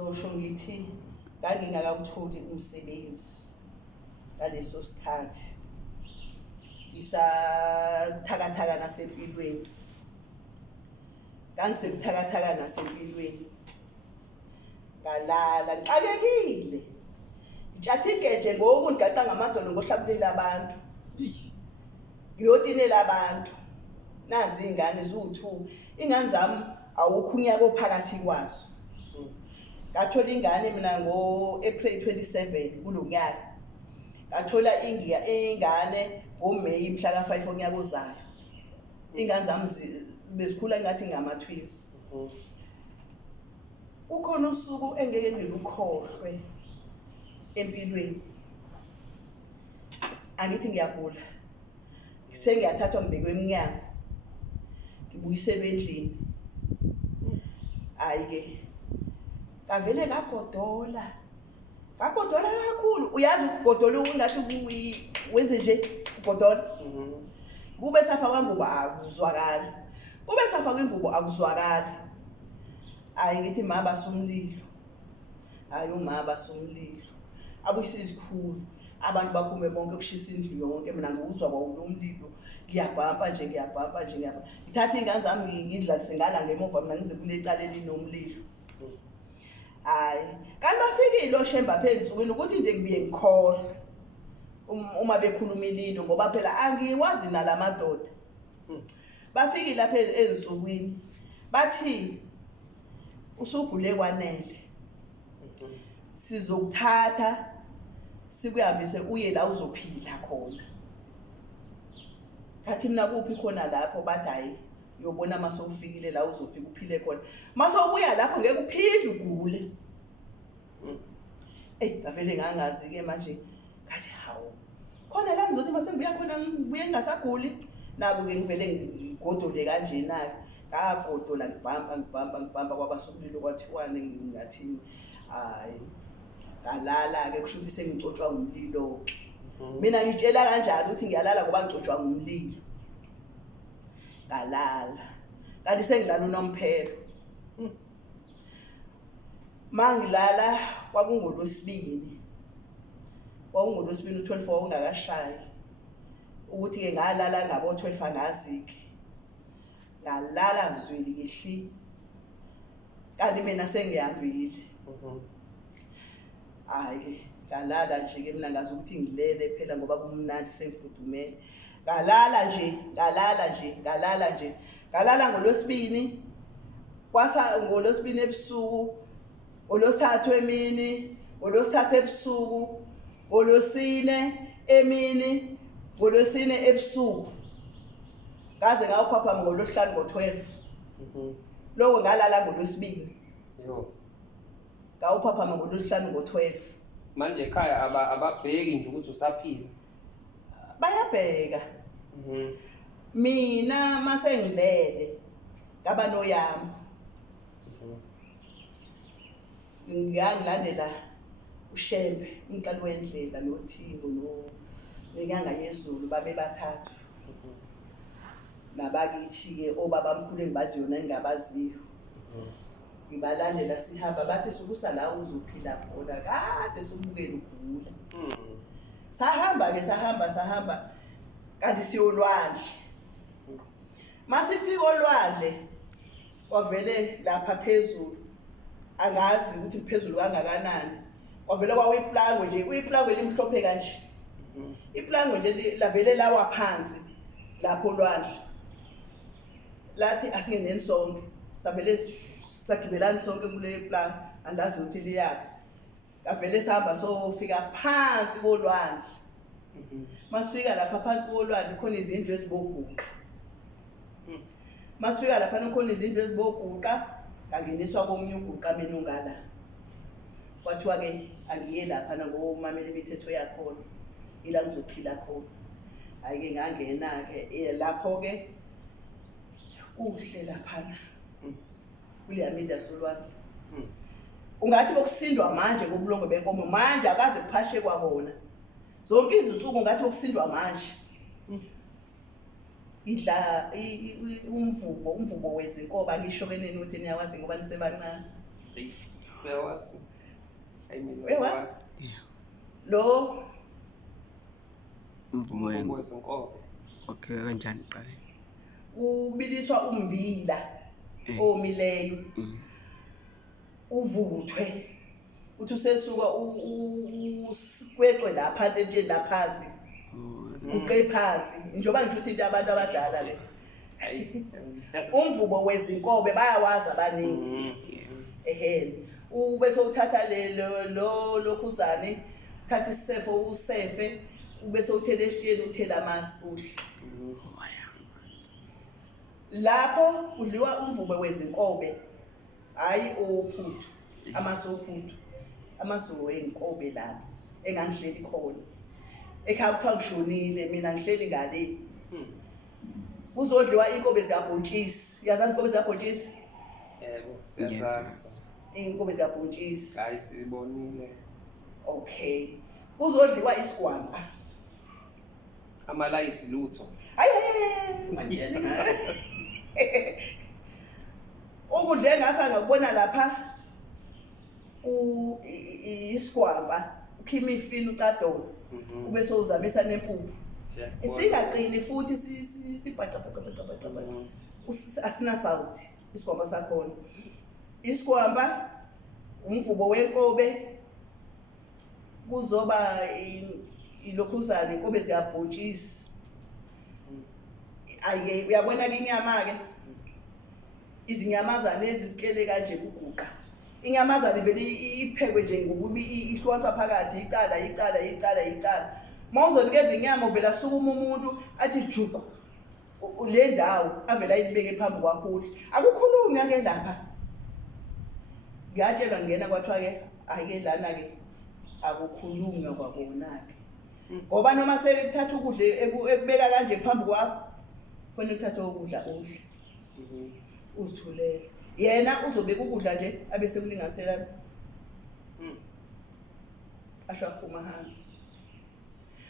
Ngizosho ngithi ngangingakawutholi umsebenzi ngaleso sikhathi isathakathaka nasempilweni ngangisekuthakathaka nasempilweni ngalala ngiqakekile ngitshathigeje ngoku ngigaqa ngamadolo ngohlakulela abantu ngiyotinela abantu nazi ingane ziwu2 ingane zami awukho unyaka ophakathi kwazo ngathola ingane mina ngo-April 27 kulonyaka ngathola ingane ngoMeyi mhla ka5 onyaka ozayo ingane zami bezikhula ngathi ngama-twins ukhona usuku engeke ngilukhohlwe empilweni angithi ngiyagula sengiyathathwa ngibekwe eminyango ngibuyiselwe endlini hayi-ke ngavele ngagodola kakhulu uyazi ukugodola ungathi wenze nje ugodola kube safakwa ingubo akuzwakali ube safakwa ingubo akuzwakali hayi ngithi mama basumlilo hayi umama basumlilo abuyisiza ikhulu abantu baphume bonke kushisa indlu yonke mina ngizwa kwawulo umlilo ngiyabhampa nje ngithatha ingane zami ngidlalise ngala ngemuva mina ngize kule cala elinomlilo hayi kanti bafikile uShembe phela insukwini ukuthi nje ngibuye ngikhohle uma bekhuluma ilindo ngoba phela angiwazi nalamadoda bafikile lapha ezinsukwini bathi usugule kwanele sizokuthatha sikuyambise uye la uzophila khona kathi mina kuphi khona lapho bathi hayi uyobona mase ufikile la uzofika uphile khona mase ubuya lapho ngeke uphile ugule ngavele ngangazi ke manje ngathi hawo khona la ngizothi mase ngibuya khona ngibuye ngingasaguli nabo ke ngivele ngigodole kanje nayo ngagodola ngibhamba kwabasumlilo kwathiwane ngingathini hayi ngalala ke kusho ukuthi sengicotshwa ngumlilo mina ngitshela kanjalo ukuthi ngiyalala ngoba ngicotshwa ngumlilo ngalala kanti sengilala unomphelo mangilala kwakungolosibini u12 ungakashayi ukuthi ke ngalala ngabo 12 angazike ngalala ngizweli ngehli kanti mina sengiyambile hayi ngalala nje ke mina ngazi ukuthi ngilele phela ngoba kumnandi sengifudumele ngalala ngolosibini ngolosibini ebusuku ngolosithathu emini ngolosithathu ebusuku ngolosine emini ngolosine ebusuku ngaze ngawuphaphama ngolosihlanu ngo12 lokho ngalala ngolosibini ngawuphaphama ngolosihlanu ngo12 manje ekhaya ababheki nje ukuthi usaphila bayabheka mina mase ngilele ngaba noyami ngiyangilandela uShembe umqali wendlela noThimo nenyanga yezulu babe bathathu nabakithi ke obaba mkhulu engibaziyo nengingabaziyo ngibalandela sihamba bathi sukusa la uzophila khona kade simbukela ugula sahamba kanti siyolwandle masifika olwandle kwavele lapha phezulu angazi ukuthi phezulu kangakanani kwavele kwawiplango nje kuyiplango elimhlophe kanje iplango nje lavele lawa phansi lapho olwandle lathi asingeneni sonke savele sagibelani sonke kule plan andazi ukuthi liyapi kavele sihamba sofika phansi kolwandle masifika lapha phansi kolwandle khona izindlu eziboguqa masifika lapha khona izindlu eziboguqa kangeniswa komunye uguqa mina ungala kwathiwa ke angiye lapha ngomamela imithetho yakhona ila ngizophila khona hayi ke ngangena ke lapho ke kuhle laphana kule mizi yasolwandle ungathi bokusindwa manje kobulongo benkomo manje akaze kuphashe kwabona zonke izinsuku ngathi bokusindwa manje idla umvubo wezinkoba ngisho keneni ukuthi niyawazi ngoba nisebancane Uyawazi? Hayi mina Uyawazi? uyawazi. Lo Umvumo Umvubo wezinkobe. okay kanjani qale? ubiliswa umbila omileyo. Uvuthwe. Uthi usesuka usikwecwe la phansi entsheni la phansi. Uqe phansi. Njengoba ngisho ukuthi abantu abadala le. Hayi. Umvubo wezinkobe bayawazi abaningi. Ubese uthatha lo lokhuzane, uthatha isefo usefe, ubese uthela esitsheni uthela amasi udle. Lapho udliwa umvubo wezinkobe, hayi ophuthu, amasi ophuthu. Amasi wenkobe lapho engangihleli khona. Ekhaya kuthiwa ngishonile mina ngihleli ngale. Uzodliwa inkobe zikabhontshisi. Uyazazi inkobe zikabhontshisi? Yebo, siyazazi. Inkobe zikabhontshisi. Hayi sibonile. Okay. Uzodliwa isigwamba. Amalayisi lutho. Hayi manje. Ukudle ngapha ngakubona lapha isigwamba, ukhima ifini ucadolo. Ubese uzamisa nempuphu. Isingaqini futhi sibhaca. Asina salt isigwamba sakhona. Isigwamba umvubo wenkobe kuzoba ilokhuzana inkobe ziyabhontshisi. Ayike uyabona ke inyama ke izinyamazana ezisikele kanje kuguqa. Inyamazana vele iphekwe nje ngokubi ihlwathwa phakathi icala. Mawuzonikeza inyama uvela sukuma umuntu athi juqu le ndawo avela ayibeke phambi kwakho udle. Akukhulunywa ke lapha. Ngiyatshelwa ngena kwathiwa ke ayike lana ke akukhulunywa kwabona ke. Ngoba noma sekuthatha ukudla ekubeka kanje phambi kwakho kufanele uthathe ukudla udle. Uzithulele. Yena uzobeka ukudla nje abese kulinganisela. Ashaphuma hamba.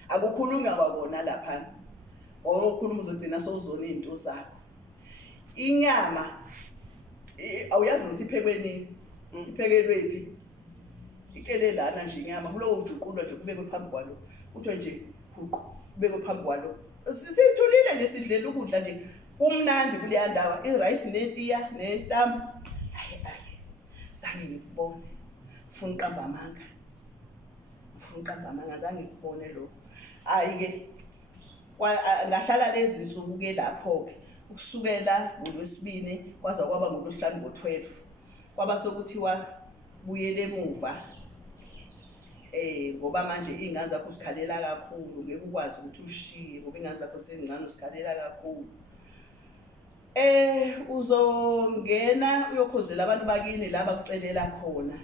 Akukhulunywa kwabona lapha. Ngoba ukhuluma uzogcina sozona izinto zakho. Inyama awuyazi ukuthi iphekwe nini? Iphekelwe phi? Ikele lana nje inyama kulo ujuqulwa nje kubekwe phambi kwalo. Kuthiwe nje huqu kubekwe phambi kwalo. Sisithulile nje sidlela ukudla nje. Umnandi kuleya ndawo irice netiya nestamp. Hayi zange ngikubone. Ufuna uqamba amanga zange ngikubone lo. Hayi ke ngahlala lezi nsuku ke lapho ke ukusukela ngoLwesibini kwaze kwaba ngoLwesihlanu ngo12 kwaba sokuthiwa buyele emuva. Ngoba manje izingane zakho usikhalela kakhulu ngeke ukwazi ukuthi ushiye ngoba izingane zakho sezincane usikhalela kakhulu. Uzongena uyokhonzela abantu bakini laba kucelela khona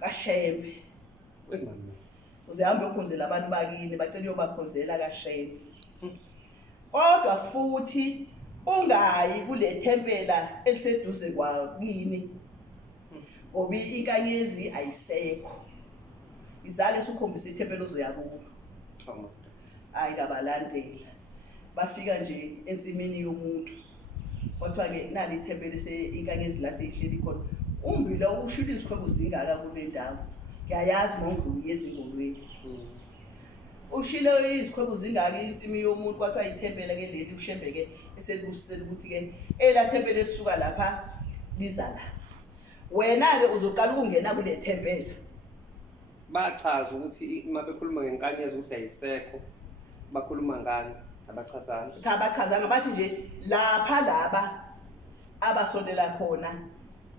kaShembe. Wemama. Uzehamba uyokhonzela abantu bakini bacela uyobakhonzela kaShembe. Kodwa futhi ungayi kule thempela eliseduze kwakini. Ngoba inkanyezi ayisekho. Izake sukhombisa ithempela ozoya kulo. Hayi kabalandela. Bafika nje ensimini yomuntu. Kodwa ke nali ithempela inkanyezi la seyihleli khona. Umbila ushila izikhwebu zingaka kule ndawo. Ngiyayazi mawudlula yezingolweni. Ushilo izikhwebu zingaka insimi yomuntu kwathiwa ithempela ke leli uShembe ke eselibusisela ukuthi ke ela thempela esuka lapha liza la. Wena ke uzoqala ukungena kule thempela. Bachaza ukuthi uma bekhuluma ngenkanyezi ukuthi ayisekho bakhuluma ngani abachazana. Cha bachazanga bathi nje lapha laba abasondela khona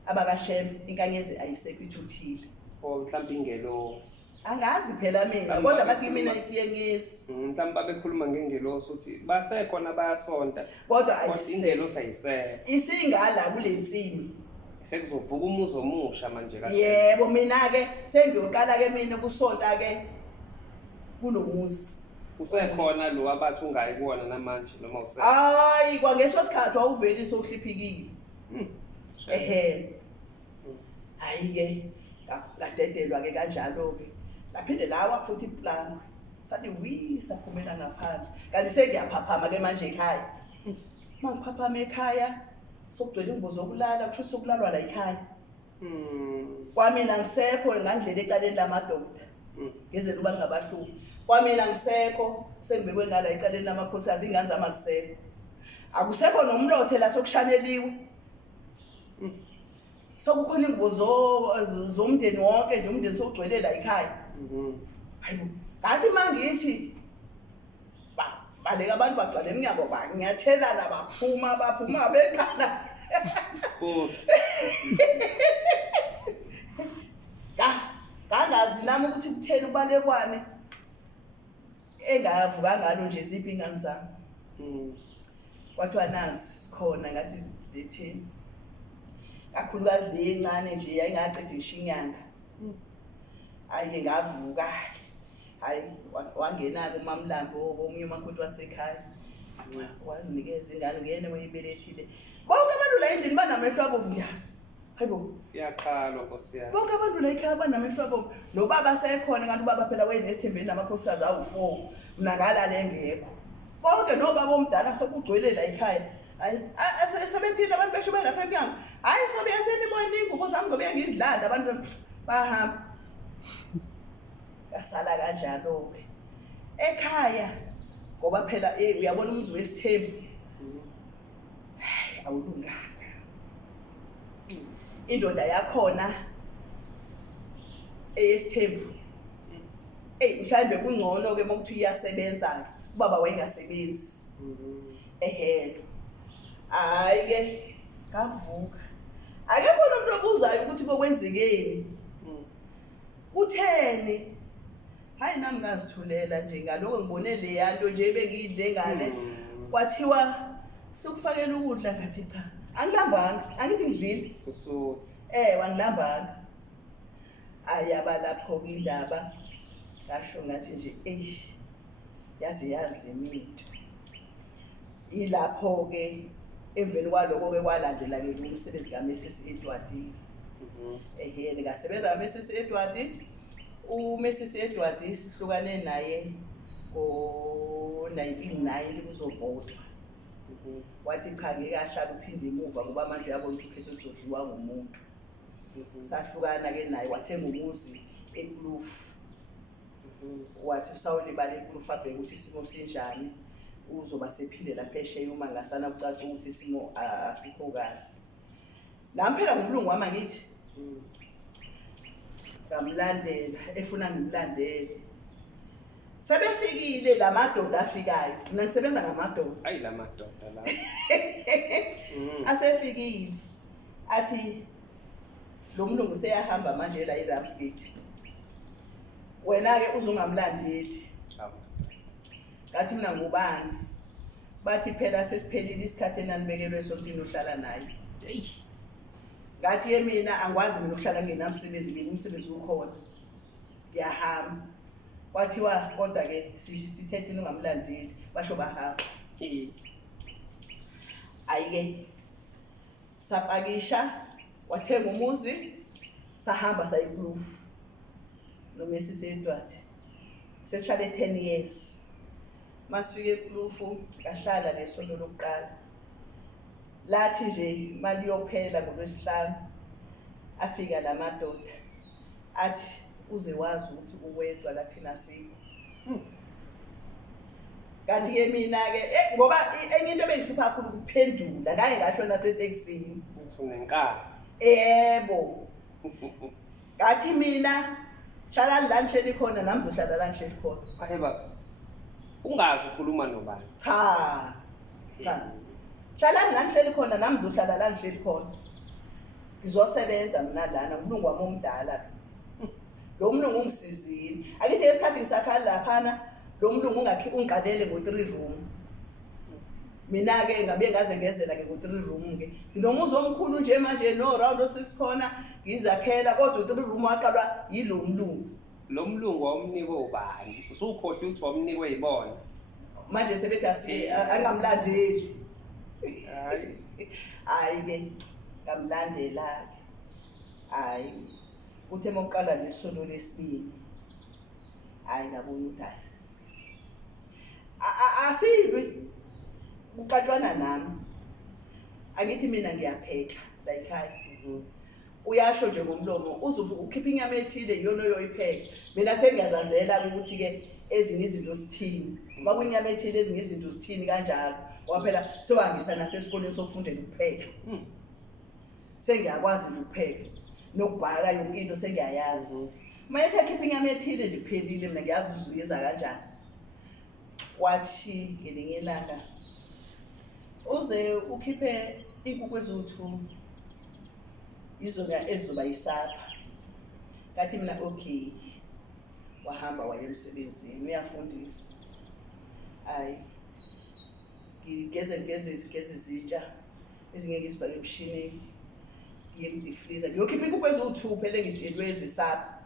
abakaShembe inkanyezi ayisekho ithuthile. Mhlawumbe ingelosi. Angazi phela mina kodwa bathi mina inkanyezi. Mhlawumbe babekhuluma ngengelosi ukuthi basekhona bayasonta. Kodwa ingelosi ayisekho. Isingala kule nsimi. Sekuzovuka umuzi omusha manje kahle. Yebo mina ke sengiyoqala ke mina kusonta ke kulomuzi. Usekhona lo abathi ungayi kuona namanje noma usekho. Hayi kwangeso sikhathi awuveli sohliphikile. Hayi ke ladedelwa ke kanjalo ke. Laphinde lawa futhi iplan. Sathi saphumela ngaphandle. Kanti sengiyaphaphama ke manje ekhaya. Mangiphaphama ekhaya sokugcwele ingubo zokulala kusho sokulalwa la ekhaya. Kwamina ngisekho ngangidlela ecaleni lamadoda. Ngeze luba ngabahluku. Kwamina ngisekho sengibekwe ngala ecaleni lamakhosikazi ingane zami azisekho. Akusekho nomlothe la sokushaneliwe. Sokukhona ingubo zomndeni wonke nje umndeni sogcwele la ekhaya. Hayibo, ngathi mangithi baleka abantu bagcwala eminyango ngiyathelana baphuma beqala. Kangazi nami ukuthi kutheni ubalekwane engavuka ngalo nje ziphi ingane zami. Kwathiwa nazi sikhona ngathi ziletheni. Kakhulukazi le encane nje yayingaqedi ngisho inyanga. Ayike ngavuka. Hayi wangena kuMamlambo omunye umakoti wasekhaya. Wazinikeza ingane ngene wayibelethile. Bonke abantu la endlini banamehlo abovu. Hayibo. Iyaqhalwa Nkosi yami. Bonke abantu la ekhaya banamehlo abovu. Nobaba sekhona kanti ubaba phela wayenesithembeni namakhosikazi awu4. Mina ngala lengekho. Bonke nobaba omdala sokugcwele la ekhaya. Hayi sebethile abantu besho lapha emnyango. Hayi sobe yasenibona ingubo zami ngobe ngizidlala abantu bahamba. Kasala kanjalo ke. Ekhaya ngoba phela uyabona umzi wesithembu. Awulunganga. Indoda yakhona eyesithembu. Mhlambe kungcono ke mokuthi iyasebenza ubaba wayengasebenzi. Hayi ke ngavuka. Akekho umuntu obuzayo ukuthi bokwenzekeni. Kutheni? Hayi nami ngazithulela nje ngaloko ngibone le yanto nje bengidle ngale. Kwathiwa sikufakela ukudla ngathi cha. Angilambanga, angithi ngidlile. Usuthi. Wangilambanga. Ayaba lapho ke indaba. Kasho ngathi nje yazi iminto. Ilapho ke emveni kwaloko ke kwalandela ke umsebenzi kaMrs Edward. Ngasebenza kaMrs Edward. uMrs Edward sihlukane naye ngo-1990 kuzovotwa. Wathi cha ngeke ahlala uphinde emuva ngoba manje yabona ukuthi ukhetho luzodliwa ngumuntu. Sahlukana ke naye wathenga umuzi eKlufu. Wathi usawulibala eKlufu abheke ukuthi isimo sinjani. Uzoba sephile lapha esheya uma ngasana ucaca ukuthi isimo asikho kahle. Nami phela ngumlungu wami ngithi ngamlandela efuna ngimlandele. Sebefikile lamadoda afikayo. Mina ngisebenza ngamadoda. Hayi lamadoda la. Asefikile. Athi lo mlungu seyahamba manje la eRamsgate. Wena ke uzungamlandeli. Ngathi mina ngubani? Bathi phela sesiphelile isikhathi enanibekelwe esontini ohlala naye. Ngathi ke mina angikwazi mina ukuhlala nginamsebenzi umsebenzi ukhona. Ngiyahamba. Kwathiwa kodwa ke sithethe ungamlandeli basho bahamba. Ayike sapakisha wathenga umuzi sahamba sayiKlufu noMrs Edward. Sesihlale 10 years. Masifike eKlufu ngahlala lesonto lokuqala. Lathi nje imali yophela ngoLwesihlanu afika lamadoda athi uze wazi ukuthi uwedwa la thina sikho. Kanti ke mina ke ngoba enye into bengihlupha kakhulu ukuphendula ngeke ngasho naseTexini ufuna enkani. Yebo. Ngathi mina hlala la nihleli khona nami uzohlala la nihleli khona. Hayi baba. Ungazi ukhuluma nobani. Cha. Hlala la nihleli khona nami uzohlala la nihleli khona. Ngizosebenza mina lana umlungu wami omdala. Lo mlungu ungisizile. Akithi esikhathi ngisakhala laphana lo mlungu ungiqalele ngo3 room. Mina ke ngabe ngaze ngezela ke ngo3 room ke. Nginomuzi omkhulu nje manje no round osisikhona ngizakhela kodwa u3 room waqalwa yilo mlungu. Lo mlungu wamnikwe ubani? Usukhohle ukuthi wamnikwe yibona. Manje sebethi angamlandeli. Hayi ke ngamlandela. Hayi uthe moqala lesonto lesibili. Hayi ngabona ukuthi asilwi uqatshwana nami. Angithi mina ngiyapheka la ekhaya. uyasho nje ngomlomo uzobe ukhipha inyama ethile iyona oyoyipheka. Mina sengiyazazela ukuthi ke ezinye izinto sithini. Bakunyama ethile ezinye izinto sithini kanjalo. Ngoba phela sewangisa nasesikoleni sokufundela ukupheka. Sengiyakwazi nje ukupheka nokubhaka yonke into sengiyayazi. Mayethe akhipha inyama ethile nje kuphelile mina ngiyazi uzuyenza kanjani. Wathi ngelinye ilanga uze ukhiphe inkukhu ezithu izona ezizoba yisapha. Ngathi mina okay. Wahamba waye emsebenzini uyafundisa. Hayi ngigeze izitsha ezingeke isifake emshinini. Ngiye kudifriza ngiyokhipha inkukhu ezithu phela engitshelwe ezisapha.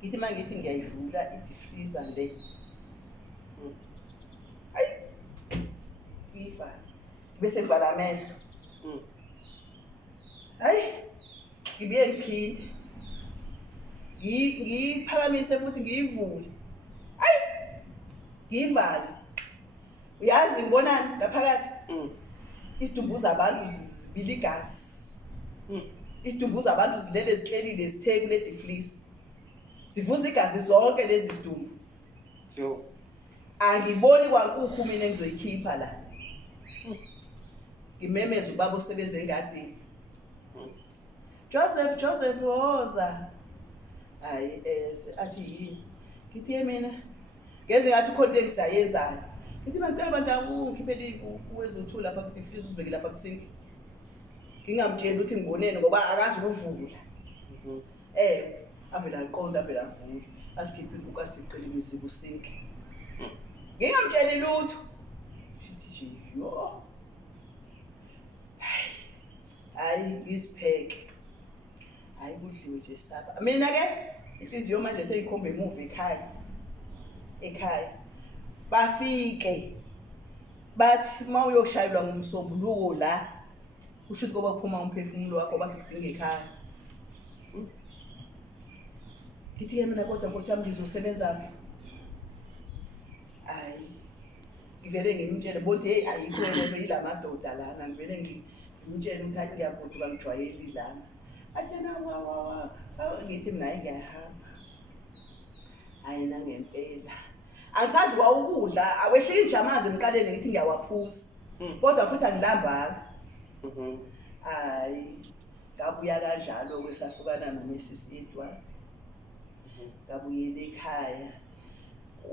Ngithi mangithi ngiyayivula idifriza le. Hayi ifa bese ngivala amehlo. Hayi ngibuye ngiphinde ngiphakamise futhi ngiyivule. Hayi ngivale. Uyazi ngibonani la phakathi? Isidumbu zabantu zibili igazi. Isidumbu zabantu zilele zihlelile zithe kule defriza. Sivuza igazi zonke lezi sidumbu. Jo. Angiboni kwankukhu mina engizoyikhipha la. Ngimemeza ubaba osebenza engadini. Joseph woza. Hayi athi yini? Ngithi mina ngeze ngathi khona into engisayenzayo. Ngithi bangicela bantu ungikhiphele inkukhu ezithu lapha ku defriza uzibeke lapha kusinki. Ngingamtshela ukuthi ngibonene ngoba akazi ukuvula. Avela aqonda avela avula. Asikhiphe inkukhu asicela imizibu usinki. Ngingamtsheli lutho. Sithi nje yo. Hayi ngisipheke. Hayi kudliwe nje sapa. Mina ke inhliziyo manje seyikhomba emuva ekhaya. Bafike. Bathi mawuyoshayelwa ngumsombuluko la usho ukuthi ngoba kuphuma umphefumulo wakho basikudinga ekhaya. Ngithi mina kodwa Nkosi yami ngizosebenza. Hayi ngivele ngimtshele bothi hey ayikho lento yilamadoda lana ngivele ngimtshele ukuthi hayi ngiyagoduka ngijwayeli lana. Athi na wa ngithi mina ngiyahamba. Hayi nangempela angisadli ukudla awehli njamazi emqaleni ngithi ngiyawaphuza kodwa futhi angilambanga. Hayi ngabuya kanjalo kwesahlukana noMrs Edward. Ngabuyela ekhaya.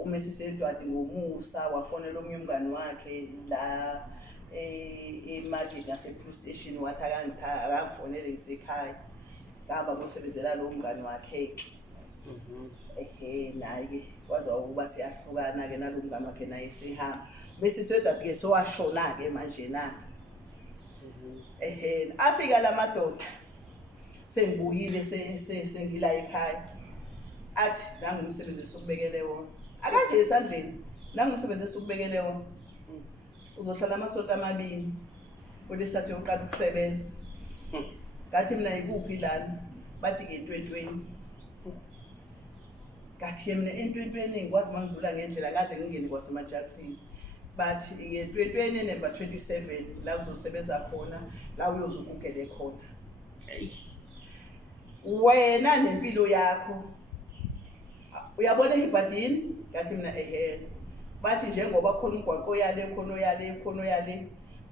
uMrs Edward ngomusa wafonela omunye umngani wakhe la emarket yase-police station wathi akangifonele ngisekhaya. Ngaba bosebenzela lo mngani wakhe ke. Naye ke kwaze ukuba siyahlukana ke nalo mngani wakhe naye sehamba. Mrs Edward ke sowashona ke manje na. Afika lamadoda sengibuyile sengila ekhaya. Athi nangumsebenzi esukubekele wona. Akanje esandleni nangumsebenzi esukubekele wona. Uzohlala amasonto amabili. Kulesithathu yokuqala ukusebenza. Ngathi mina ikuphi lana? Bathi ke 2020. Ngathi mina entwentweni ngikwazi mangidlula ngendlela ngaze ngingene kwaseMajaktini. Bathi ke 2020 number 27 la uzosebenza khona la uyozukugele khona. Wena nempilo yakho uyabona ibhadini ngathi mina bathi njengoba khona umgwaqo yale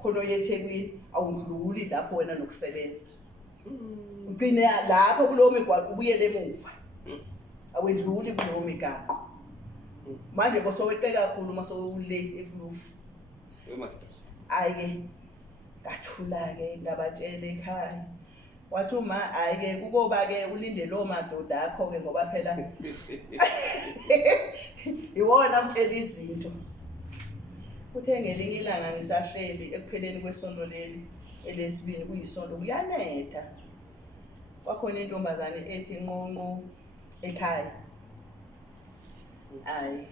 khona yeThekwini awudluli lapho wena nokusebenza. Ugcine lapho kulowo migwaqo ubuyele emuva. Awendluli kulowo migaqo. Manje bosoweqe kakhulu masowule ekulufu. Hayi ke ngathula ke ngabatshela ekhaya. Wathi uma hayi ke kukoba ke ulinde lo madoda akho ke ngoba phela iwona umtshela izinto. Uthe ngelinye ilanga ngisahleli ekupheleni kwesonto leli elesibini kuyisonto kuyanetha. Kwakhona intombazane ethi nqonqo ekhaya. Hayi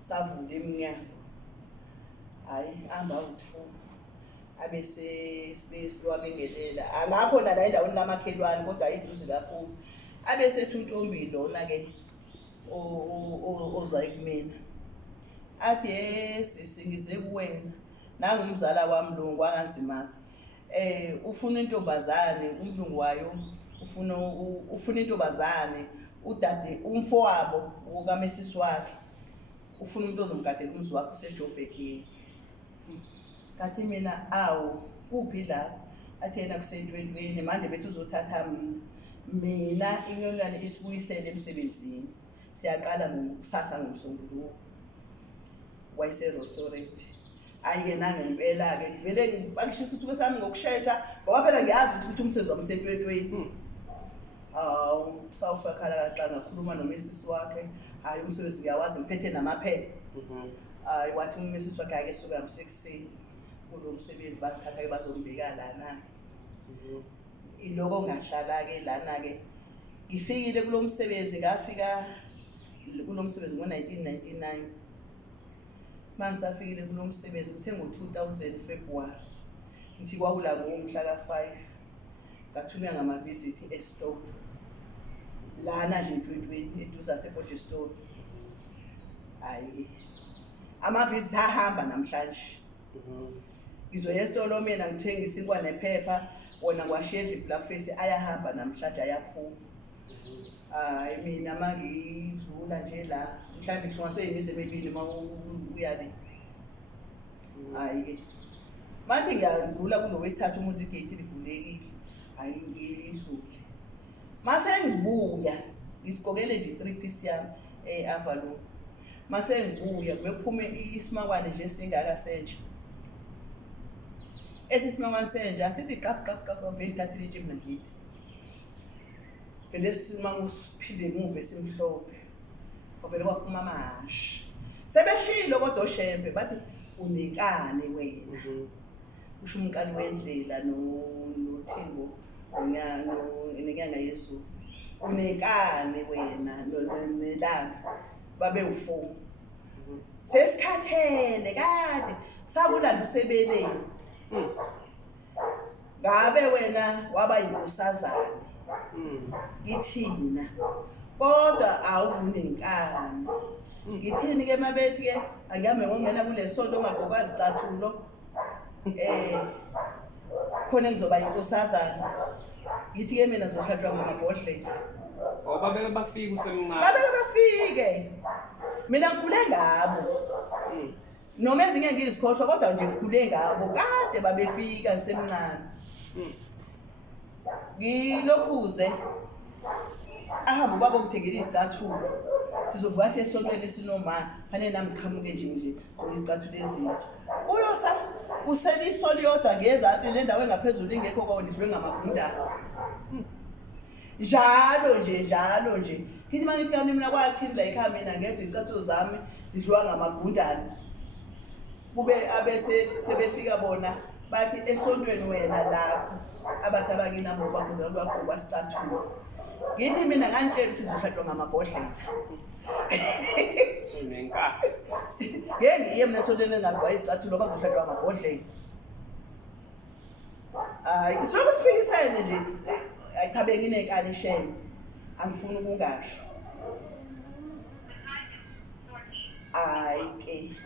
savule eminyango. Hayi amba uthu abese space wabengelela lapho la endaweni kamakhelwane kodwa ayiduze kakhulu. Abese thuntombi lona ke ozayi kumina. Athi sisi ngize kuwena nangumzala wami lo ngwanganzima. ufuna intombazane umlungu wayo ufuna intombazane udade umfowabo okamesisi wakhe ufuna umuntu ozomgadela umuzi wakhe useJoburg. Kathi mina awu kuphi la athena kusentweni manje bethi uzothatha mina inyonyane isibuyisele emsebenzini. Siyaqala ngokusasa ngomsombuluko wayese restaurant. Ayike nangempela ke vele ngibakishisa uthuke sami ngokushesha ngoba phela ngiyazi ukuthi umsebenzi wami usentweni. Sawufakhala kaqa ngakhuluma nomesisi wakhe hayi umsebenzi ngiyawazi ngiphethe namaphepha. Wathi umesisi wakhe ake suka ngesekuseni kulo msebenzi bathatha ke bazombeka lana. Iloko ngahlala ke lana ke ngifikile kulo msebenzi ngafika kulo msebenzi ngo1999. Mangisafikile kulo msebenzi kuthe ngo2000 February ngithi kwakula ngomhla ka5 ngathunywa ngama-visit e-store lana nje entwentweni eduza sePort Store. Hayi ama-visit ahamba namhlanje. Ngizoya esitolo mina ngithenge isinkwa nephepha wona kwashedle black face ayahamba namhlanje ayaphuma. Hayi mina mangidlula nje la mhlawumbe ngifungase imizi emibili uyale. Hayi ke manje ngiyadlula kulo wesithathu umuzi igate livulekile. Hayi ngidlule mase ngibuya isigokele nje 3 piece yami Avalon. Mase ngibuya kuphume isimakwane nje singaka senje. Esimakwane senje asithi qaf vele thathile nje mina ngithi vele simangu siphinde emuva esimhlophe ovele kwaphuma amahashi sebeshilo kodwa uShembe bathi unenkani wena. Usho umqali wendlela noThingo nenyanga yeZulu unenkani wena nelanga babe u4 sesikhathele kade sakulanda usebeleni. Ngabe wena waba yinkosazana ngithina kodwa awuvune inkani. Ngithini ke mabethi ke angiyame ngongena kule sonto ongaqoka izicathulo khona ngizoba yinkosazana. Ngithi ke mina zohlatshwa ngamabhodlela. Babeke bafike usemncane. Babeke bafike. Mina ngikhule ngabo. Noma ezinye ngizikhohlwa kodwa nje ngikhule ngabo kade babefika ngisemncane. Ngilokhuze ahamba ubaba ngithengele izicathulo sizovuka siye esontweni sinoma fanele nami qhamuke nje izicathulo ezintsha. Uyosa useliso liyodwa ngezansi le ndawo engaphezulu ingekho kodwa ngamagundane. Njalo nje ngithi mangithi kanti mina kwathini la ekhaya mina ngethe izicathulo zami zidliwa ngamagundane. Kube abese sebefika bona bathi esontweni wena lapho abathi abakinabo bakhona lwaqhuba isicathulo. Ngithi mina ngantshela ukuthi zizohlatshwa ngamabhodlela. Unenkani. Ngiye mina esontweni engaqhwa izicathulo bazohlatshwa ngamabhodlela. Isiloko siphikisene nje ayichabe nginenkani Shembe angifuni ukungasho. Ke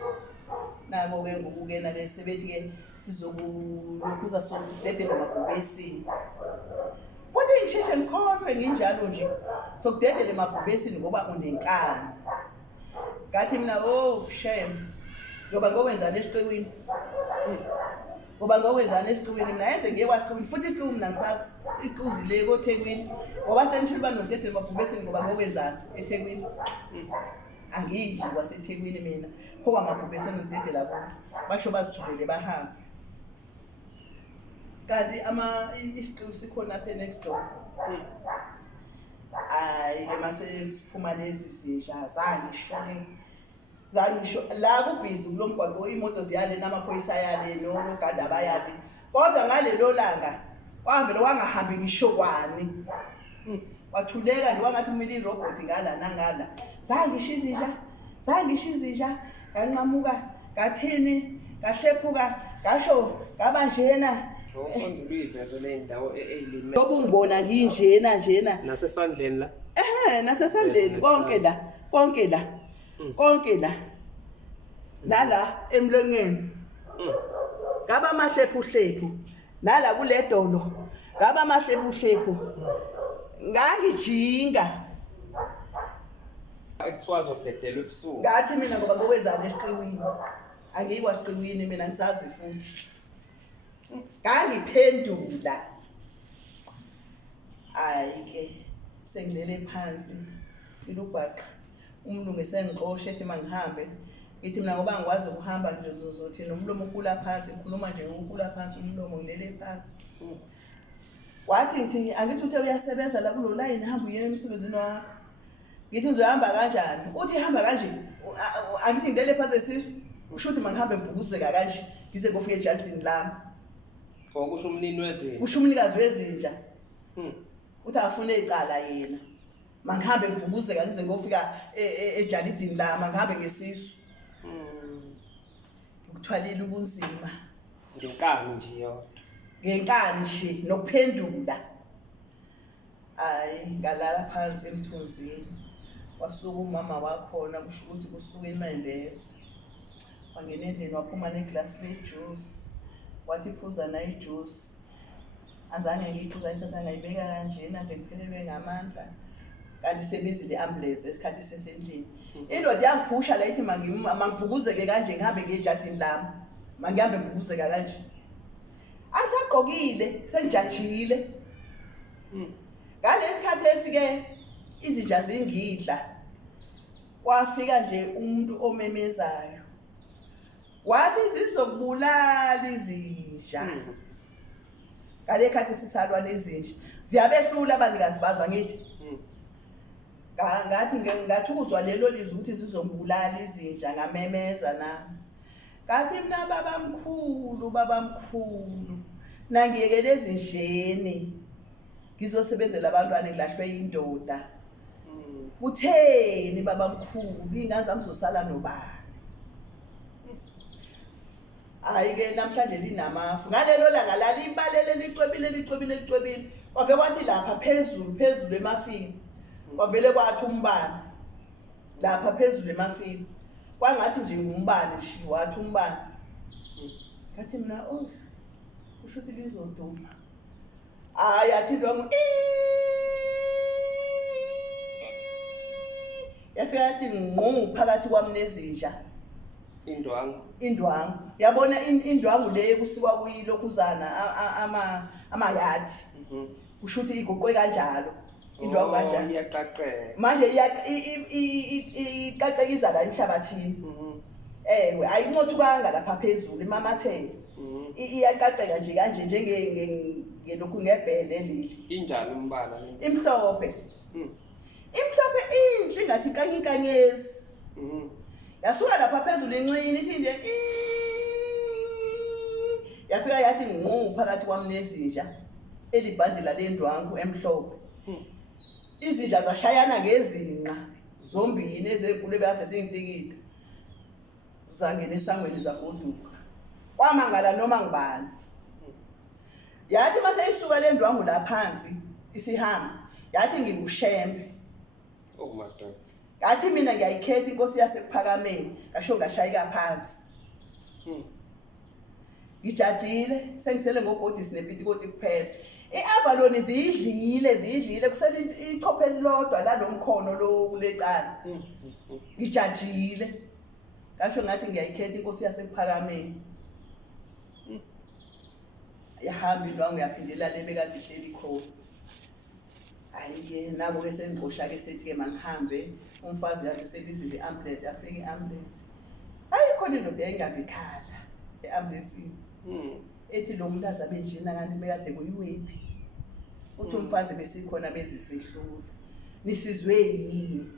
nako ke ngokukena ke sebethi ke sizokulokhuza sokudedela emabhubesini. Futhi ngisheshe ngikhohlwe nginjalo nje sokudedela emabhubesini ngoba unenkani. Ngathi mina Shembe ngoba ngokwenzana esiqiwini. Ngoba ngokwenzana esiqiwini mina yenze ngiye kwasiqiwini futhi isiqiwini mina ngisazi iquzile koThekwini ngoba senishilo banodedela emabhubesini ngoba ngokwenzana eThekwini. Angidli kwaseThekwini mina pho kwamabhubesini ngidedela kubo basho bazithulele bahamba. Kanti isiqiwu sikhona apha next door. Ke mase siphuma lezi zinja zangisho la kubhizi kulomgwaqo imoto ziyale namaphoyisa yale nogada abayale kodwa ngalelo langa kwavele wangahambi ngisho kwani. Wathuleka nje wangathi umile irobot ngala nangala. Zangisho izinja kanqamuka ngathini ngahlephuka ngasho ngabanjena. Usondula iveze le ndawo elime. Ngoba ungibona nginjena Nasesandleni la. Nasesandleni konke la nala emlonyeni ngaba mahlephu nala kule dolo ngaba amahlephu ngangijinga ekuthiwa zodedelwa ebusuku ngathi mina ngoba ngokwezana esiqiwini angiyikwaSiqiwini mina ngisazi futhi ngangiphendula hayi ke sengilele phansi ilubhaqa umlungu esengixoshe ethi mangihambe ngithi mina ngoba ngikwazi ukuhamba nje uzothi nomlomo ukula phansi ngikhuluma nje ukula phansi umlomo ngilele phansi wathi ngithi angithi uthe uyasebenza la kulo line hamba uye emsebenzini wakho ngithi uzohamba kanjani uthi hamba kanje angithi ngilele phansi esisu usho ukuthi mangihambe ngibhukuzeka kanje ngize ngofika ejardini lami kusho umnini wezinja kusho umnikazi wezinja uthi afune icala yena mangihambe ngibhukuzeka ngize ngofika ejardini lami ngihambe ngesisu ukuthwalile ubunzima ngenkani nje yodwa ngenkani nje nokuphendula hayi ngalala phansi emthunzini wasuka umama wakhona kusho ukuthi kusuka imembeza wangena endlini waphuma neglasi lejuice wathi phuza nayi juice azange ngiyiphuza ithatha ngayibeka kanjena nje ngiphelelwe ngamandla kanti sebizile ambulance esikhathi sesendlini indoda yangiphusha la ithi mangibhukuzeke kanje ngihambe ngejardini lami mangihambe ngibhukuzeka kanje angisagqokile sengijajile ngalesikhathi esike izinja zingidla wafika nje umuntu omemezayo wathi zizokubulala izinja ngale khathi sisalwa nezinja ziyabehlula abanikazi bazwa ngithi ngathi ukuzwa lelo lizwi ukuthi zizongibulala izinja ngamemeza nami ngathi mina babamkhulu nangiyekele ezinjeni ngizosebenzela abantwana ngilahlwe indoda kutheni babamkhulu ingane zami zosala nobani hayi ke namhlanje linamafu ngalelo langa lali ibalele licwebile wave kwathi lapha phezulu emafini wavele kwathi umbane lapha phezulu emafini kwangathi nje umbane shi wathi umbane ngathi mina usho ukuthi lizoduma hayi athi ndwangu yafika yathi ngqungu phakathi kwami nezinja indwangu yabona indwangu le kusikwa kuyilokhuzana amayadi kusho ukuthi iguqwe kanjalo indwangu kanjalo iyaqaqeka manje iqaqekiza la emhlabathini ayincothukanga lapha phezulu imamathele iyaqaqeka nje kanje njengelokhu ngebhele leli injani umbala imhlophe inhle ngathi kankanyezi yasuka lapha phezulu encini ithi nje yafika yathi ngqu phakathi kwami nezinja elibhandlela lendwangu emhlophe izinja zashayana ngezinqa zombili ezenkulu ebekade zingidikida zangena esangweni zagoduka kwamangala noma ngibani yathi mase isuka lendwangu la phansi isihamba yathi nginguShembe madoda ngathi mina ngiyayikhetha inkosi yasekuphakameni ngasho ngashayika phansi ngijajile sengisele ngobhodisi nepitikoti kuphela iAvalon ziyidlile kusele ichophe lodwa lalomkhono lo kulecala ngijajile ngasho ngathi ngiyayikhetha inkosi yasekuphakameni yahamba indwangu yaphindela le bekade ihleli khona hayi ke nabo ke sengixosha ke sethi ke mangihambe umfazi yakhe sebizile ambulance afike iambulance hayi khona indoda engavikhala eambulance ethi lo muntu azabe njena kanti bekade kuyiwephi uthi umfazi besikhona bezisihlula nisizwe yini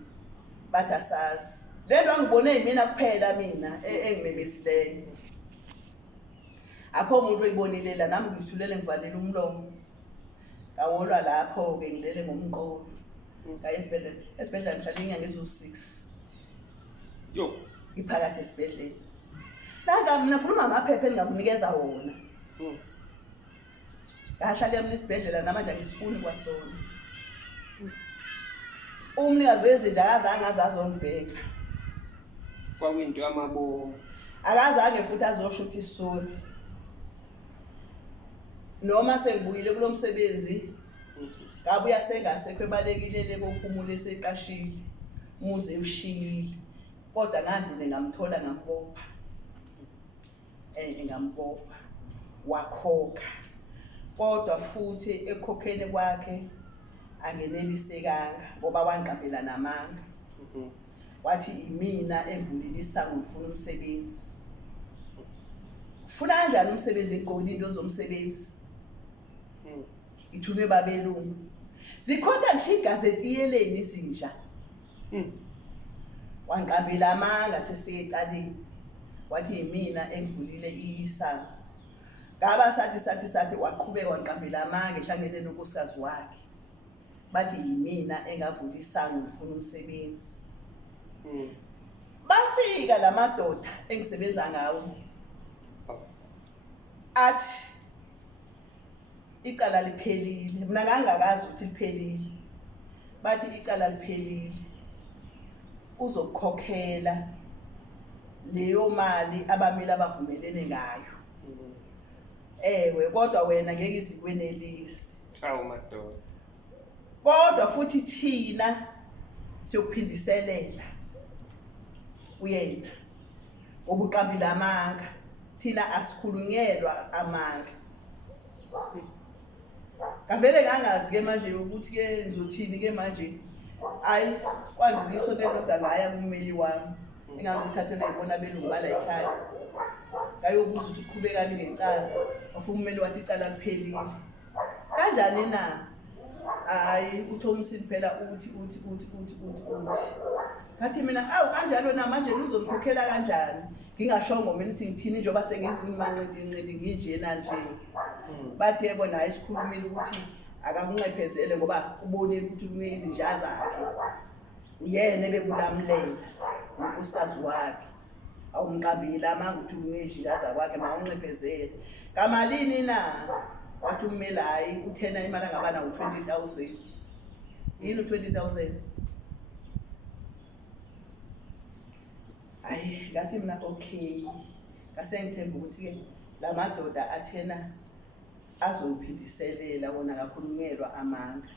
bathi asazi lento angibone yimina kuphela mina engimemesileyo akho umuntu oyibonile la nami ngisithulele ngivalele umlomo ngawolwa lapho ke ngilele ngomqolo ngaye esibhedlela ngihlale inyanga ezo6 yo iphakathi esibhedlela la mina khuluma amaphepha engingakunikeza wona ngahlala mina isibhedlela namanje angisifuni kwasona umnikazi wezinja akazange azazongibheka kwakuyinto yamabomu akazange futhi azosho ukuthi sorry noma sengibuyile kulomsebenzi ngabuya sengasekho ebalekile lekophumula eseqashile muze ushiyile kodwa ngandile ngamthola ngambopha ngambopha wakhokha kodwa futhi ekhokheni kwakhe angenelisekanga ngoba wanqaphela namanga wathi imina engivulile isango ngifuna umsebenzi ufuna kanjani umsebenzi ngigqokile into zomsebenzi ithunywe babelungu zikhotha ngisho igazeti yeleni izinja wanqaphela amanga sesiyecaleni wathi imina engivulile isango ngaba sathi waqhubeka wanqaphela amanga ehlangene nonkosikazi wakhe bathi yimina engavula isango ngifuna umsebenzi bafika lamadoda engisebenza ngawo athi icala liphelile mina ngangakazi ukuthi liphelile bathi icala liphelile uzokukhokhela leyo mali abamile abavumelene ngayo ewe kodwa wena ngeke izikwenelisi awu madoda kodwa futhi thina siyokuphindiselela uyena obuqambile amanga thina asikhulunyelwa amanga kavele ngangazi ke manje ukuthi ke ngizothini ke manje ayi kwandluliso lelodwa ngaya kummeli wami engangithathelwe yibona belungu bala ekhaya ngayobuza ukuthi uqhubekani ngecala afuna ummeli wathi icala liphelile kanjani na hayi uThomson phela uthi ngathi mina awu kanjalo na manje uzongikhokhela kanjani ngingashongo mina ukuthi ngithini njengoba sengizimanqindi nginjena nje bathi yebo naye sikhulumile ukuthi akakunqephezele ngoba ubonile ukuthi ubuye izinja zakhe uyena ebekulamlela unkosikazi wakhe awumqambile amanga ukuthi ubuye izinja zakwakhe mawunqephezele kamalini na wathi ummeli hayi uthena imali angabana u20,000 yini u20,000 hayi ngathi mina okay ngasengithemba ukuthi ke lamadoda athena azophindisela wona kakhulunyelwa amanga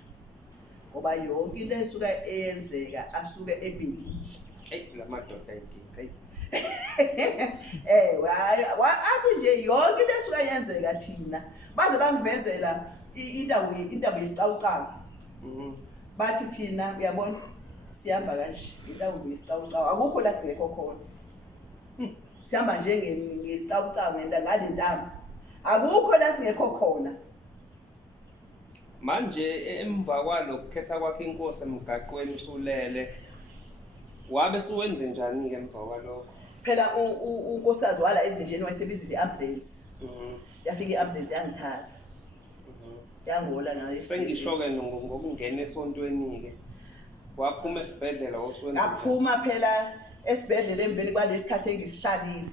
ngoba yonke into esuka eyenzeka asuke ebhekile hey lamadoda ayidinga hayi athi nje yonke into esuka yenzeka thina baze bangivezela indaba yesicawucawu bathi thina uyabona sihamba kanje indaba yesicawucawu akukho la singekho khona sihamba nje ngesicawucawu ngenda ngale ndaba akukho la singekho khona manje emva kwalokukhetha kwakhe inkosi emgaqweni usulele wabe suwenze njani ke emva kwalokho phela unkosikazi wala ezinjeni wayesebenzile iambulance yafika iambulance yangithatha yangola ngayo sengisho-ke ngokungena esontweni ke waphuma esibhedlela woswenza ngaphuma phela esibhedlela emveni kwalesikhathi engisihlalile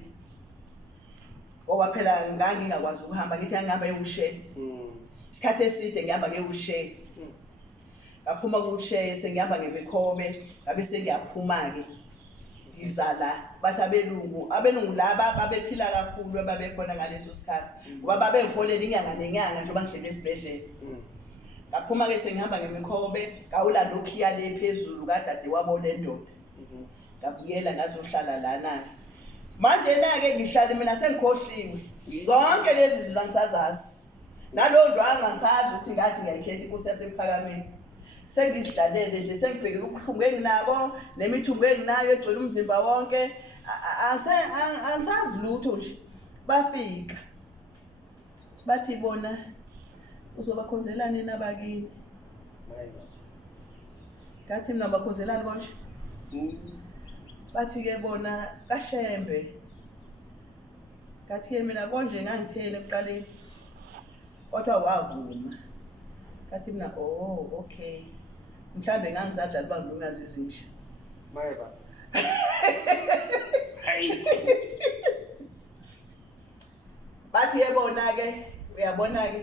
ngoba phela ngangingakwazi ukuhamba ngithi ngihamba eWheelchair isikhathi eside ngihamba ngeWheelchair ngaphuma kuWheelchair sengihamba ngemikhobe ngabe sengiyaphuma ke ngizala bathi abelungu laba babephila kakhulu ababekhona ngaleso sikhathi ngoba babengiholela inyanga nenyanga njengoba ngihlele esibhedlela ngaphuma ke sengihamba ngemikhobe ngawulanda ukhiya le phezulu kadade wabo lendoda ngabuyela ngazohlala lana manje na-ke ngihlala mina sengikhohliwe zonke lezi zinto angisazazi nalowo ndwanga ngisazi ukuthi ngathi ngiyayikhetha inkosi yasephakameni sengizihlalele nje sengibhekile ubuhlungu enginako nemithungo enginayo egcwele umzimba wonke angisazi lutho nje bafika bathi bona uzobakhonzelani nabakini ngathi mina bakhonzelani konje bathi ke bona kaShembe ngathi mina konje ngangitheni ekuqaleni kodwa wavuma ngathi mina okay mhlambe ngangizadla libanga uNyazi izinja mayeba hayi bathi yebona ke uyabona ke